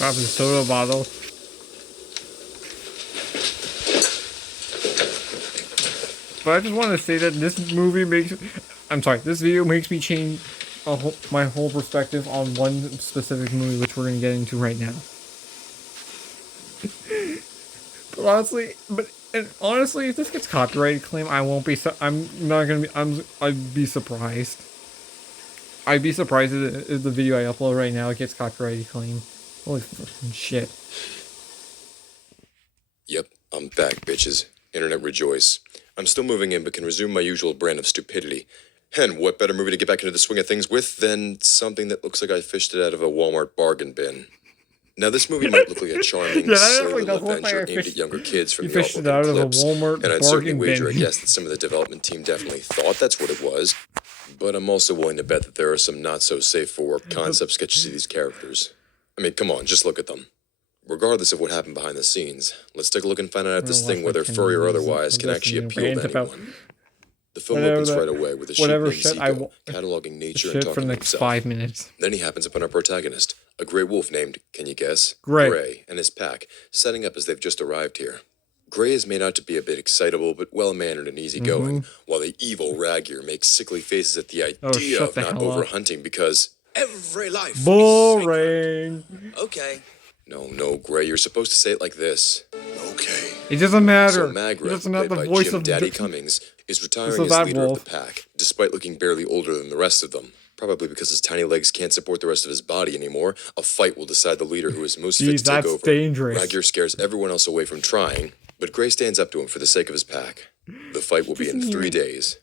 Drop the soda bottle. But I just want to say that this movie makes... I'm sorry, this video makes me change my whole perspective on one specific movie, which we're going to get into right now. But honestly, if this gets copyrighted claim, I won't be... I'm not going to be... I'd be surprised. I'd be surprised if the video I upload right now gets copyrighted claim. Holy fucking shit. Yep, I'm back, bitches. Internet rejoice. I'm still moving in, but can resume my usual brand of stupidity. And what better movie to get back into the swing of things with than something that looks like I fished it out of a Walmart bargain bin. Now, this movie might look like a charming, silly little adventure aimed at younger kids from the off-looking clips, and I'd certainly wager a guess that some of the development team definitely thought that's what it was. But I'm also willing to bet that there are some not-so-safe-for-work concept sketches of these characters. I mean, come on, just look at them. Regardless of what happened behind the scenes, let's take a look and find out if this thing, whether furry or otherwise, can actually appeal to anyone. The film opens right away with a sheep named Zico, cataloging nature and talking to himself. 5 minutes. Then he happens upon our protagonist, a gray wolf named, can you guess? Gray, and his pack, setting up as they've just arrived here. Gray is made out to be a bit excitable, but well-mannered and easygoing, while the evil Ragyr makes sickly faces at the idea of not overhunting because every life boring. Okay. No, Gray, you're supposed to say it like this. Okay. It doesn't matter. So Magra, he doesn't have the played by voice Jim of Daddy Cummings, is retiring as leader of the pack, despite looking barely older than the rest of them. Probably because his tiny legs can't support the rest of his body anymore. A fight will decide the leader who is most fit to take over. Dangerous. Ragyr scares everyone else away from trying, but Gray stands up to him for the sake of his pack. The fight will be in 3 days.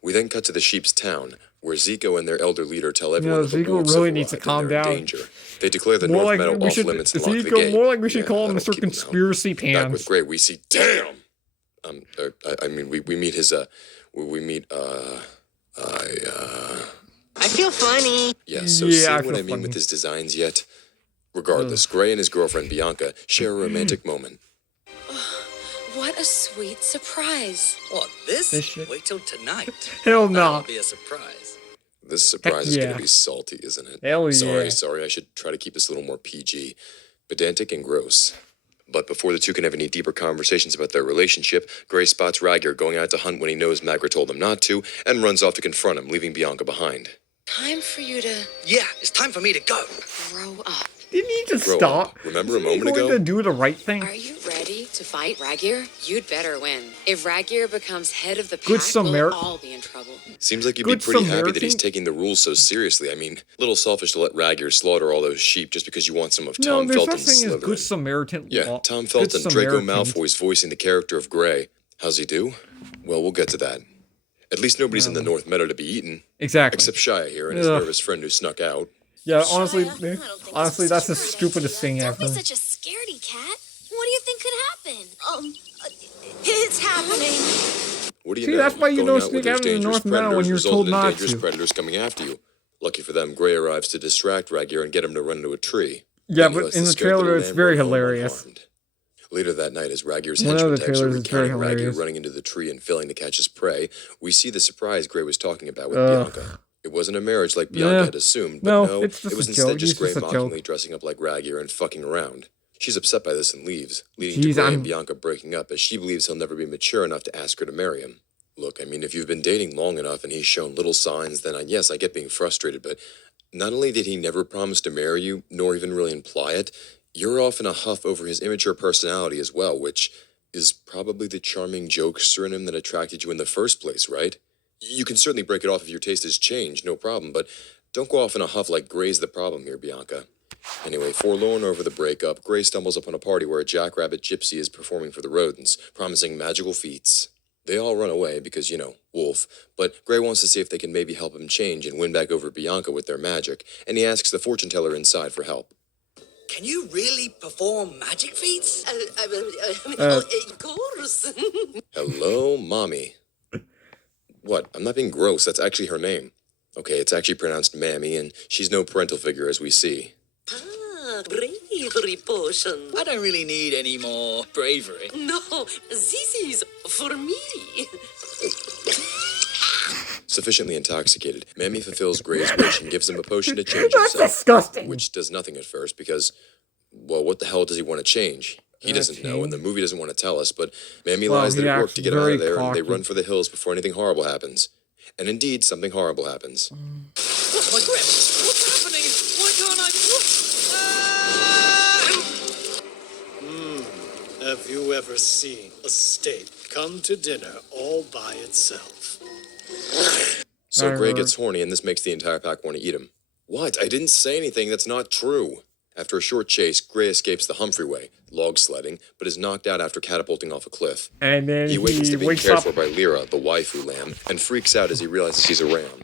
We then cut to the sheep's town, where Zico and their elder leader tell everyone that the wolves really needs to calm down. Danger. They declare the North Meadow off limits and lock the gate. More like we should call him Mr. Conspiracy Pants. Back with Gray, we see, damn! We meet his, I feel funny. Yeah, so see what I mean with his designs yet? Regardless, Gray and his girlfriend Bianca share a romantic moment. What a sweet surprise. What, this? Wait till tonight. Hell no. That'll be a surprise. This surprise is gonna be salty, isn't it? Hell yeah. Sorry, I should try to keep this a little more PG. Pedantic and gross. But before the two can have any deeper conversations about their relationship, Gray spots Ragyr going out to hunt when he knows Magra told him not to, and runs off to confront him, leaving Bianca behind. Time for you to... Yeah, it's time for me to go. Grow up. Didn't he just Grow stop? up. Remember a moment ago? ago? To do the right thing. Are you ready to fight Ragyr? You'd better win. If Ragyr becomes head of the pack, we'll all be in trouble. Seems like you'd be pretty happy that he's taking the rules so seriously. I mean, a little selfish to let Ragyr slaughter all those sheep just because you want some of Tom Felton's Slytherin. Good Samaritan. Yeah, Tom Felton, Draco Malfoy's voicing the character of Gray. How's he do? Well, we'll get to that. At least nobody's in the North Meadow to be eaten. Exactly. Except Shia here and his nervous friend who snuck out. Yeah, honestly, that's the stupidest thing ever. Don't be such a scaredy cat. What do you think could happen? It's happening. What do you See, know? that's why you Going don't out with sneak those out in the dangerous North Meadow when you're predators told resulted in not dangerous to. predators coming after you. Lucky for them, Gray arrives to distract Ragyr and get him to run into a tree. Yeah, but in the trailer, it's very hilarious. Later that night, as Ragyr's henchman tags are recounting Ragyr running into the tree and failing to catch his prey, we see the surprise Gray was talking about with Bianca. It wasn't a marriage like Bianca had assumed, but no, it was instead just Gray mockingly dressing up like Ragyr and fucking around. She's upset by this and leaves, leading to Gray and Bianca breaking up as she believes he'll never be mature enough to ask her to marry him. Look, I mean, if you've been dating long enough and he's shown little signs, then yes, I get being frustrated, but not only did he never promise to marry you, nor even really imply it, you're off in a huff over his immature personality as well, which is probably the charming jokester in him that attracted you in the first place, right? You can certainly break it off if your taste has changed, no problem, but don't go off in a huff like Gray's the problem here, Bianca. Anyway, forlorn over the breakup, Gray stumbles upon a party where a jackrabbit gypsy is performing for the rodents, promising magical feats. They all run away because, wolf, but Gray wants to see if they can maybe help him change and win back over Bianca with their magic, and he asks the fortune teller inside for help. Can you really perform magic feats? Of course. Hello, Mommy. What? I'm not being gross. That's actually her name. Okay, it's actually pronounced Mammy, and she's no parental figure as we see. Bravery potion. I don't really need any more bravery. No, this is for me. Sufficiently intoxicated, Mammy fulfills Gray's wish and gives him a potion to change That's himself. disgusting. Which does nothing at first because, well, what the hell does he want to change? He doesn't know, and the movie doesn't want to tell us, but Mammy Well, lies that he it worked to get out acts of there, very and they cocky. run for the hills before anything horrible happens. And indeed, something horrible happens. Oh, my grip! What's happening? Why can't I... Have you ever seen a steak come to dinner all by itself? So I Gray heard. gets horny, and this makes the entire pack want to eat him. What? I didn't say anything. That's not true. After a short chase, Gray escapes the Humphrey Way, log sledding, but is knocked out after catapulting off a cliff. And then He awakens to being wakes cared up. for by Lyra, the waifu lamb, and freaks out as he realizes he's a ram.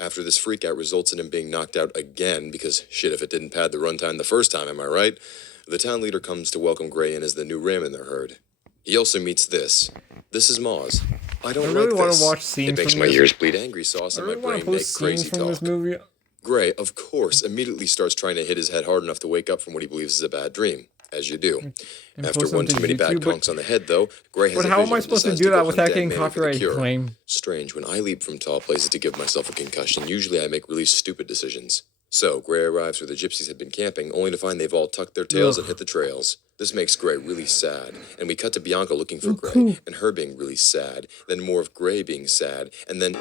After this freak out results in him being knocked out again, because shit, if it didn't pad the runtime the first time, am I right? The town leader comes to welcome Gray in as the new ram in their herd. He also meets this. This is Moz. I don't I really like want this. to watch scenes It makes from my this. ears bleed angry sauce I and really my want to brain make post scenes crazy from talk. this movie. Gray, of course, immediately starts trying to hit his head hard enough to wake up from what he believes is a bad dream, as you do. And After post one them too to many bad YouTube, but- conks on the head, though, Gray has But a how am vision I and supposed to decides do go that hunt without Dan getting Manning for the copyright cure. claim? Strange, when I leap from tall places to give myself a concussion, usually I make really stupid decisions. So, Gray arrives where the gypsies had been camping, only to find they've all tucked their tails and hit the trails. This makes Gray really sad, and we cut to Bianca looking for Gray, and her being really sad, then more of Gray being sad, and then...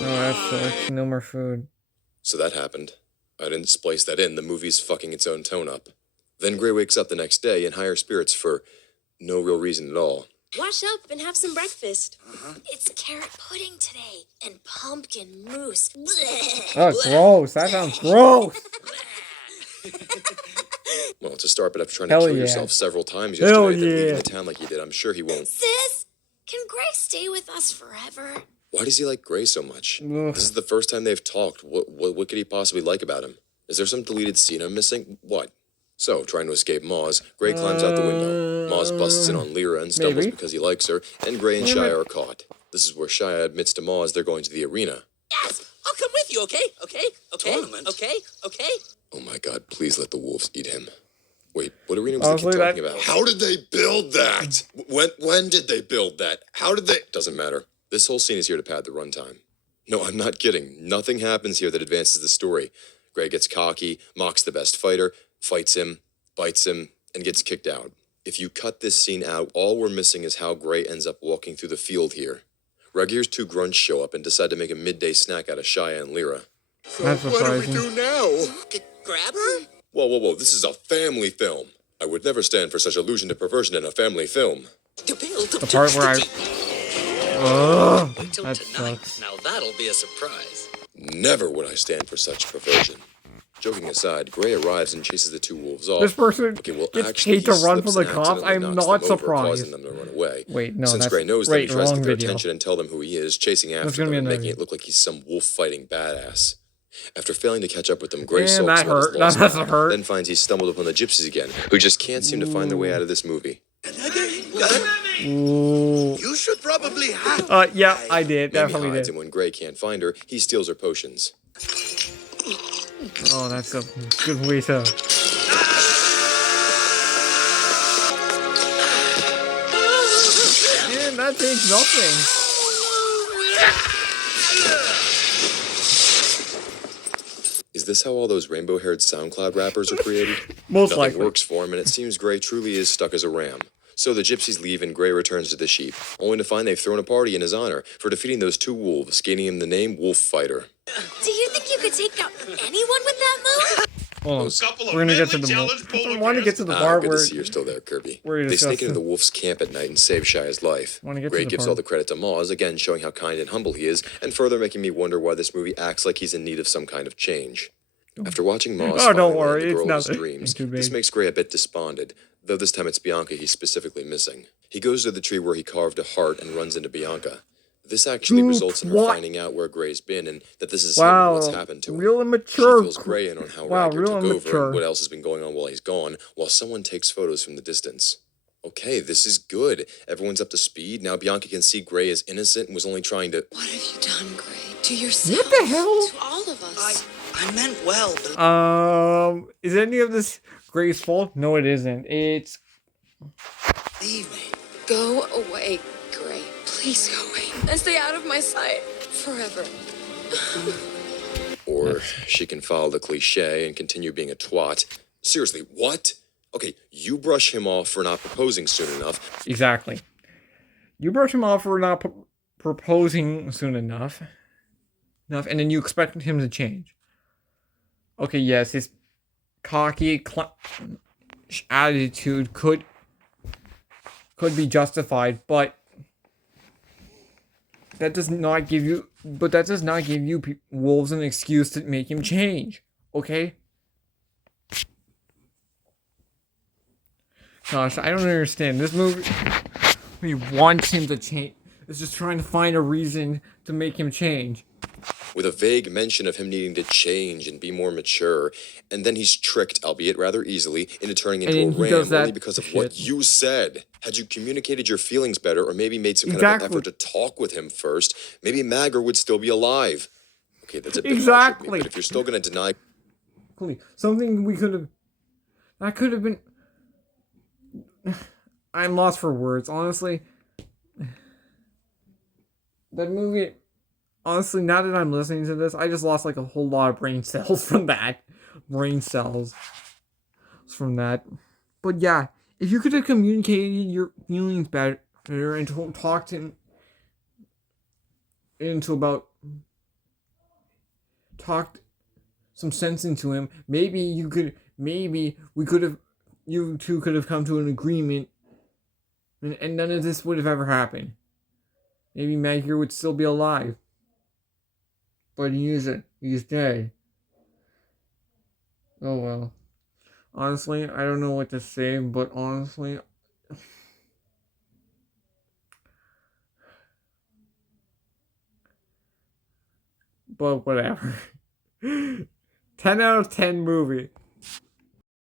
No, that's no more food. So that happened. I didn't splice that in, the movie's fucking its own tone up. Then Gray wakes up the next day in higher spirits for no real reason at all. Wash up and have some breakfast. It's carrot pudding today and pumpkin mousse. Oh, gross. That sounds gross. Well, to start, but after trying to Hell kill yeah. yourself several times Hell yesterday, then leaving yeah. the town like you did, I'm sure he won't. Sis, can Gray stay with us forever? Why does he like Gray so much? Ugh. This is the first time they've talked. What could he possibly like about him? Is there some deleted scene I'm missing? What? So, trying to escape Moz, Gray climbs out the window. Moz busts in on Lyra and stumbles maybe. because he likes her, and Gray and Wait a minute. Shia are caught. This is where Shia admits to Moz they're going to the arena. Yes, I'll come with you, okay? Okay? Okay? Tournament? Okay? Okay? Oh my god, please let the wolves eat him. Wait, what arena was the Honestly, kid that- talking about? How did they build that? When did they build that? How did they... Doesn't matter. This whole scene is here to pad the runtime. No, I'm not kidding. Nothing happens here that advances the story. Gray gets cocky, mocks the best fighter, fights him, bites him, and gets kicked out. If you cut this scene out, all we're missing is how Gray ends up walking through the field here. Ragier's two grunts show up and decide to make a midday snack out of Shia and Lyra. That's surprising. now? Grab her? Whoa, this is a family film. I would never stand for such allusion to perversion in a family film. The part where I... Ugh, Wait till that tonight. sucks. Now that'll be a surprise. Never would I stand for such perversion. Joking aside, Gray arrives and chases the two wolves off. This person Okay, well, gets actually, paid to he run slips from the and cops. accidentally I'm knocks not them over, surprised. causing them to run away. Wait, no, Since that's... Gray knows that he wait, tries to wrong get their video. attention and tell them who he is, chasing after gonna them be and another making it video. look like he's some wolf-fighting badass. After failing to catch up with them, Gray Man, sulks that about his hurt. lost That has to path, hurt. then finds he's stumbled upon the gypsies again, who just can't seem to find their way out of this movie. Ooh. You should probably have... Yeah, I did. Mamie Definitely hides, did. and when Gray can't find her, he steals her potions. Oh, that's a good way to... Man, that takes nothing. Is this how all those rainbow-haired SoundCloud rappers are created? Most Nothing likely. works for him, and it seems Gray truly is stuck as a ram. So the gypsies leave and Gray returns to the sheep, only to find they've thrown a party in his honor for defeating those two wolves, gaining him the name Wolf Fighter. Do you think you could take out anyone with that move? Hold on. Couple of We're gonna get to mentally the... challenged I polar want to get to the part Good where... to see you're still there, Kirby. where you They sneak discuss into the- the wolf's camp at night and save Shia's life. Wanna get to Gray the gives part. all the credit to Moz, again showing how kind and humble he is, and further making me wonder why this movie acts like he's in need of some kind of change. After watching Moz Oh, don't finally worry, land the it's girl of his nothing. dreams, Too this big. makes Gray a bit despondent, though this time it's Bianca he's specifically missing. He goes to the tree where he carved a heart and runs into Bianca. This actually Dude, results in her what? finding out where Gray's been and that this is Wow, him, what's happened to him. real She immature. fills Gray in on how Wow, Ragier real took over immature. and what else has been going on while he's gone, while someone takes photos from the distance. Okay, this is good. Everyone's up to speed. Now Bianca can see Gray is innocent and was only trying to... What have you done, Gray? To yourself. What the hell? To all of us. I meant well, but Is any of this Gray's fault? No, it isn't. It's... believe me. Go away, Gray. Please go away. And stay out of my sight. Forever. Or she can follow the cliche and continue being a twat. Seriously, what? Okay, you brush him off for not proposing soon enough. Exactly. You brush him off for not proposing soon enough. And then you expect him to change. Okay, yes, his cocky attitude could be justified, but that does not give you wolves an excuse to make him change. Okay? Gosh, I don't understand. This movie wants him to change. It's just trying to find a reason to make him change. With a vague mention of him needing to change and be more mature, and then he's tricked, albeit rather easily, into turning into a ram only because of what you said. Had you communicated your feelings better, or maybe made some kind of an effort to talk with him first, maybe Magger would still be alive. Okay, that's a bit harsh of me, but if you're still going to deny... Something we could have... That could have been... I'm lost for words, honestly. That movie... Honestly, now that I'm listening to this, I just lost like a whole lot of brain cells from that. But yeah, if you could have communicated your feelings better and talked him talked some sense into him, maybe you two could have come to an agreement and none of this would have ever happened. Maybe Maggie would still be alive. But he's dead. Oh well. Honestly, I don't know what to say, but honestly... But whatever. 10 out of 10 movie.